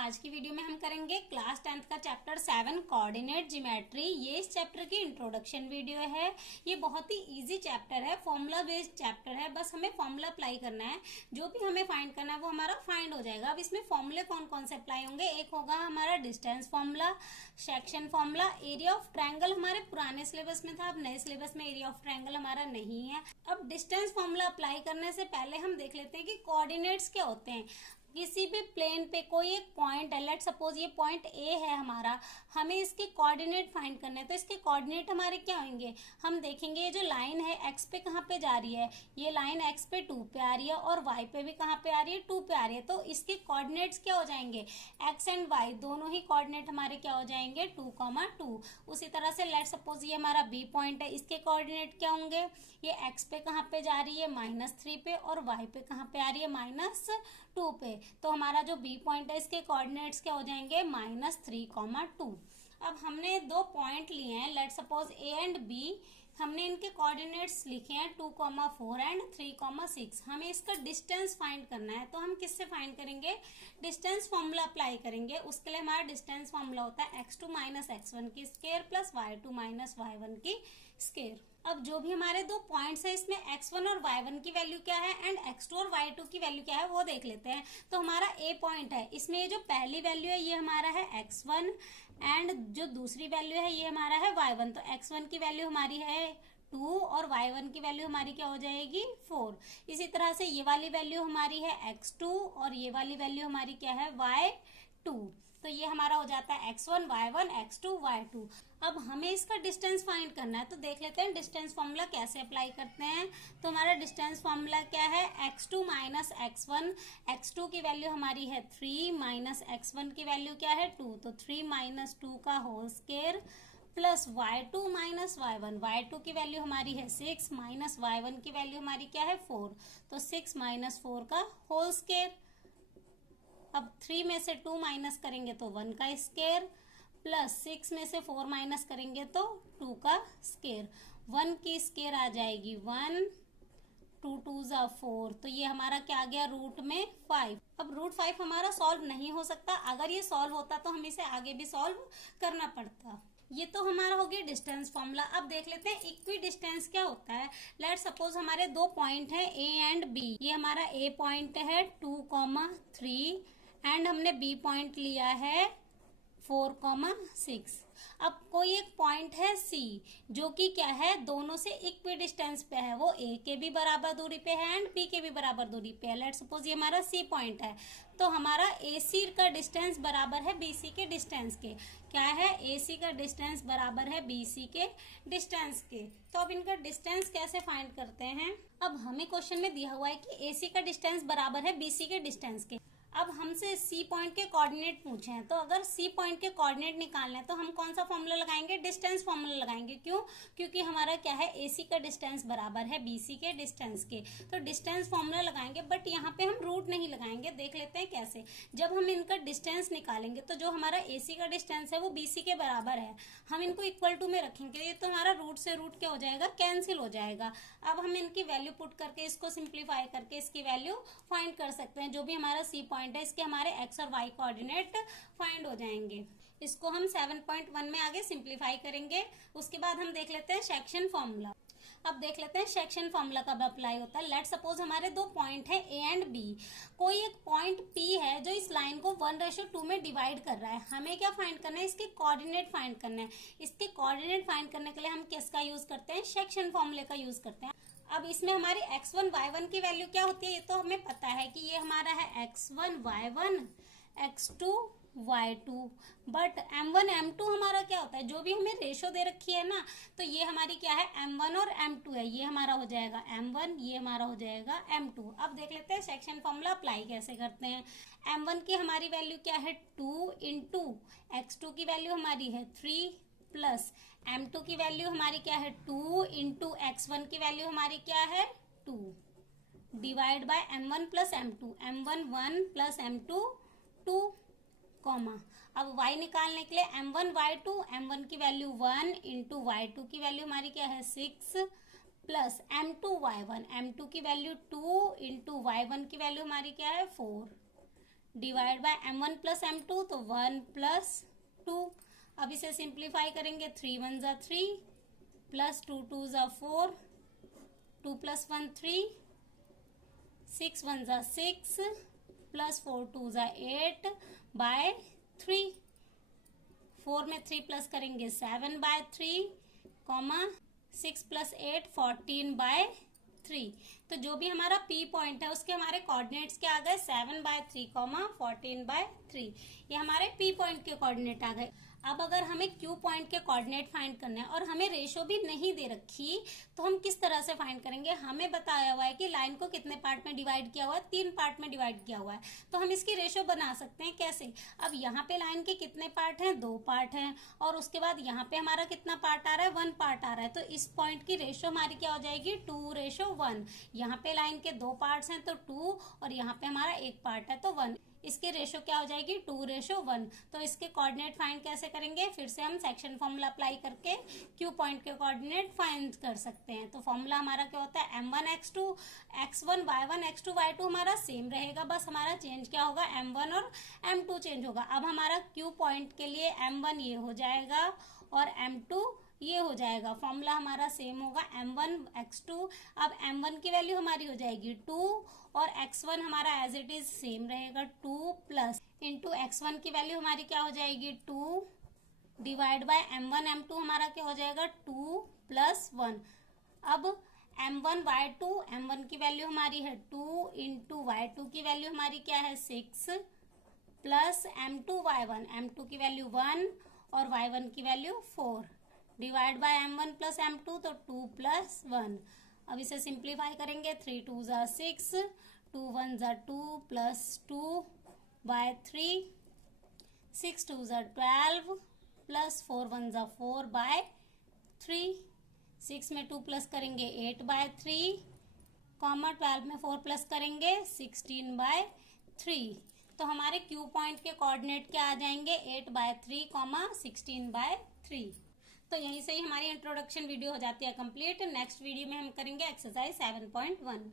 आज की वीडियो में हम करेंगे क्लास 10th का चैप्टर 7 कोऑर्डिनेट ज्योमेट्री। ये इस चैप्टर की इंट्रोडक्शन वीडियो है। ये बहुत ही इजी चैप्टर है, फॉर्मूला बेस्ड चैप्टर है। बस हमें फॉर्मूला अप्लाई करना है, जो भी हमें फाइंड करना है वो हमारा फाइंड हो जाएगा। अब इसमें फॉर्मूले कौन कौन से अप्लाई होंगे, एक होगा हमारा distance formula, section formula, area of triangle हमारे पुराने सिलेबस में था, अब नए सिलेबस में एरिया ऑफ ट्रायंगल हमारा नहीं है। अब डिस्टेंस फॉर्मूला अप्लाई करने से पहले हम देख लेते हैं कि कोऑर्डिनेट्स क्या होते हैं। किसी भी प्लेन पे कोई एक पॉइंट है, लेट सपोज ये पॉइंट ए है हमारा, हमें इसके कोऑर्डिनेट फाइंड करने हैं। तो इसके कोऑर्डिनेट हमारे क्या होंगे, हम देखेंगे ये जो लाइन है एक्स पे कहाँ पे जा रही है, ये लाइन एक्स पे 2 पे आ रही है और वाई पे भी कहाँ पे आ रही है, 2 पे आ रही है। तो इसके कोऑर्डिनेट्स क्या हो जाएंगे, एक्स एंड वाई दोनों ही कोऑर्डिनेट हमारे क्या हो जाएंगे, 2,2। उसी तरह से लेट सपोज ये हमारा बी पॉइंट है, इसके कोऑर्डिनेट क्या होंगे, ये एक्स पे कहाँ पे जा रही है, -3 पे, और वाई पे कहाँ पे आ रही है, -2 पे। तो हमारा जो बी पॉइंट है इसके कोऑर्डिनेट्स क्या हो जाएंगे, -3,2। अब हमने दो पॉइंट लिए हैं, let suppose A and B, हमने इनके कोऑर्डिनेट्स लिखे हैं 2,4 एंड 3,6। हमें इसका डिस्टेंस फाइंड करना है। तो हम किससे फाइंड करेंगे, डिस्टेंस फॉर्मूला अप्लाई करेंगे। उसके लिए हमारा डिस्टेंस फॉर्मूला होता है x2 - x1 की स्क्वायर प्लस y2 - y1 की स्क्वायर। अब जो भी हमारे दो पॉइंट्स है इसमें x1 और y1 की वैल्यू क्या है एंड x2 और y2 की वैल्यू क्या है वो देख लेते हैं। तो हमारा a पॉइंट है, इसमें ये जो पहली वैल्यू है ये हमारा है x1 एंड जो दूसरी वैल्यू है ये हमारा है y1। तो x1 की वैल्यू हमारी है 2 और y1 की वैल्यू हमारी क्या हो जाएगी, 4। इसी तरह से ये वाली वैल्यू हमारी है x2 और ये वाली वैल्यू हमारी क्या है, y2। तो ये हमारा हो जाता है x1 y1 x2 y2। अब हमें इसका डिस्टेंस फाइंड करना है। तो देख लेते हैं डिस्टेंस फॉर्मूला कैसे अप्लाई करते हैं। तो हमारा डिस्टेंस फॉर्मूला क्या है, x2 - x1। x2 की वैल्यू हमारी है 3 माइनस x1 की वैल्यू क्या है 2, तो 3 - 2 का whole square plus y2 - y1। y2 की वैल्यू हमारी है 6 माइनस y1 की वैल्यू हमारी क्या है 4, तो 6 - 4 का होल स्क्वायर। अब 3 में से 2 माइनस करेंगे तो 1 का स्क्वायर प्लस 6 में से 4 माइनस करेंगे तो 2 का स्क्वायर। 1 की स्क्वायर आ जाएगी 1, 2 2 जा 4, तो ये हमारा क्या आ गया, रूट में 5। अब रूट 5 हमारा सॉल्व नहीं हो सकता, अगर ये सॉल्व होता तो हम इसे आगे भी सॉल्व करना पड़ता। ये तो हमारा हो गया डिस्टेंस फॉर्मूला। अब देख लेते हैं इक्वी डिस्टेंस क्या होता है। लेट सपोज हमारे दो पॉइंट हैं ए एंड बी। ये हमारा ए पॉइंट है 2,3 एंड हमने बी पॉइंट लिया है 4,6। अब कोई एक पॉइंट है सी जो कि क्या है, दोनों से इक्वी डिस्टेंस पे है, वो ए के भी बराबर दूरी पे है एंड बी के भी बराबर दूरी पे है। लेट सपोज ये हमारा सी पॉइंट है, तो हमारा ए सी का डिस्टेंस बराबर है बी सी के डिस्टेंस के। क्या है, ए सी का डिस्टेंस बराबर है बी सी के डिस्टेंस के। तो अब इनका डिस्टेंस कैसे फाइंड करते हैं। अब हमें क्वेश्चन में दिया हुआ है कि ए सी का डिस्टेंस बराबर है बी सी के डिस्टेंस के। अब हमसे सी पॉइंट के कोऑर्डिनेट पूछे हैं, तो अगर सी पॉइंट के कोऑर्डिनेट निकालना है तो हम कौन सा फॉर्मूला लगाएंगे, डिस्टेंस फॉर्मूला लगाएंगे। क्यों, क्योंकि हमारा क्या है, एसी का डिस्टेंस बराबर है बीसी के डिस्टेंस के। तो डिस्टेंस फॉर्मूला लगाएंगे, बट यहाँ पे हम रूट नहीं लगाएंगे। देख लेते हैं कैसे। जब हम इनका डिस्टेंस निकालेंगे तो जो हमारा एसी का डिस्टेंस है वो बीसी के बराबर है, हम इनको इक्वल टू में रखेंगे। ये तो हमारा रूट से रूट क्या हो जाएगा, कैंसिल हो जाएगा। अब हम इनकी वैल्यू पुट करके इसको सिंप्लीफाई करके इसकी वैल्यू फाइंड कर सकते हैं। जो भी हमारा सी पॉइंट है इसके हमारे एक्स और वाई कोऑर्डिनेट फाइंड हो जाएंगे। इसको हम 7.1 में आगे सिंप्लीफाई करेंगे। उसके बाद हम देख लेते हैं सेक्शन फॉर्मूला। अब देख लेते हैं सेक्शन फॉर्मूला कब अप्लाई होता है। लेट सपोज हमारे दो पॉइंट है ए एंड बी। कोई एक पॉइंट पी है जो इस लाइन को 1:2 में डिवाइड कर रहा है। हमें क्या फाइंड करना है, इसके कोऑर्डिनेट फाइंड करना है। इसके कोऑर्डिनेट फाइंड करने के लिए हम किसका यूज करते हैं, सेक्शन फॉर्मूले का यूज करते हैं। अब इसमें हमारी x1 y1 की वैल्यू क्या होती है, ये तो हमें पता है कि ये हमारा है x1 y1 x2 y2, but m1 m2 हमारा क्या होता है, जो भी हमें रेशो दे रखी है ना, तो ये हमारी क्या है, m1 और m2 है। ये हमारा हो जाएगा m1, ये हमारा हो जाएगा m2। अब देख लेते हैं सेक्शन फॉर्मूला अप्लाई कैसे करते हैं। m1 की हमारी वैल्यू क्या है 2 इंटू x2 की वैल्यू हमारी है 3 प्लस m2 की वैल्यू हमारी क्या है 2 इंटू x1 की वैल्यू हमारी क्या है 2 divide by m1 plus m2। m1 1 plus m2 2 comma. अब y निकालने के लिए m1 y2, m1 की वैल्यू 1 इंटू y2 की वैल्यू हमारी क्या है 6 प्लस m2 y1, m2 की वैल्यू 2 इंटू y1 की वैल्यू हमारी क्या है 4 divide by m1 plus m2, तो 1 प्लस 2। अब इसे सिंप्लीफाई करेंगे, 3 1 जा 3 प्लस 2 2 जा 4, 2 प्लस 1 3, 6 1 जा 6 प्लस 4 2 जा 8 बाय 3। 4 में 3 प्लस करेंगे 7 बाय 3, कॉमा 6 प्लस 8 14 बाय 3। तो जो भी हमारा P पॉइंट है उसके हमारे कोऑर्डिनेट्स क्या आ गए, 7 बाय 3 कॉमा 14 बाय 3। ये हमारे P पॉइंट के कोऑर्डिनेट आ गए। अब अगर हमें Q पॉइंट के कोऑर्डिनेट फाइंड करना है और हमें रेशो भी नहीं दे रखी, तो हम किस तरह से फाइंड करेंगे। हमें बताया हुआ है कि लाइन को कितने पार्ट में डिवाइड किया हुआ है, 3 पार्ट में डिवाइड किया हुआ है। तो हम इसकी रेशो बना सकते हैं कैसे। अब यहाँ पे लाइन के कितने पार्ट हैं, 2 पार्ट हैं, और उसके बाद यहाँ पे हमारा कितना पार्ट आ रहा है, 1 पार्ट आ रहा है। तो इस पॉइंट की रेशो हमारी क्या हो जाएगी, 2:1। यहाँ पे लाइन के 2 पार्ट्स हैं तो 2, और यहाँ पे हमारा 1 पार्ट है तो 1। इसकी रेशो क्या हो जाएगी, 2:1। तो इसके कोऑर्डिनेट फाइंड कैसे करेंगे, फिर से हम सेक्शन फॉर्मूला अप्लाई करके Q पॉइंट के कोऑर्डिनेट फाइंड कर सकते हैं। तो फॉर्मूला हमारा क्या होता है, m1 x2 x1 y1 x2 y2 हमारा सेम रहेगा, बस हमारा चेंज क्या होगा, m1 और m2 चेंज होगा। अब हमारा Q पॉइंट के लिए m1 ये हो जाएगा और m2 ये हो जाएगा। फॉर्मूला हमारा सेम होगा, m1 x2। अब m1 की वैल्यू हमारी हो जाएगी 2 और x1 हमारा एज इट इज सेम रहेगा 2 प्लस इंटू x1 की वैल्यू हमारी क्या हो जाएगी 2 डिवाइड बाय m1 m2 हमारा क्या हो जाएगा 2 प्लस 1। अब m1 y2, m1 की वैल्यू हमारी है 2 इंटू y2 की वैल्यू हमारी क्या है 6 प्लस m2 y1, m2 की वैल्यू 1 और y1 की value 4 divide by m1 plus m2, तो 2 प्लस 1। अब इसे सिंप्लीफाई करेंगे, 3 2 जा 6, 2 1 जा 2 प्लस 2 बाय 3, 6 2 जा 12 प्लस 4 1 जा 4 बाय 3। 6 में 2 प्लस करेंगे 8 बाय 3, कॉमा 12 में 4 प्लस करेंगे 16 बाय 3। तो हमारे Q पॉइंट के कोऑर्डिनेट क्या आ जाएंगे, 8 बाय 3 कॉमा 16 बाय 3। तो यहीं से ही हमारी इंट्रोडक्शन वीडियो हो जाती है कंप्लीट। नेक्स्ट वीडियो में हम करेंगे एक्सरसाइज 7.1।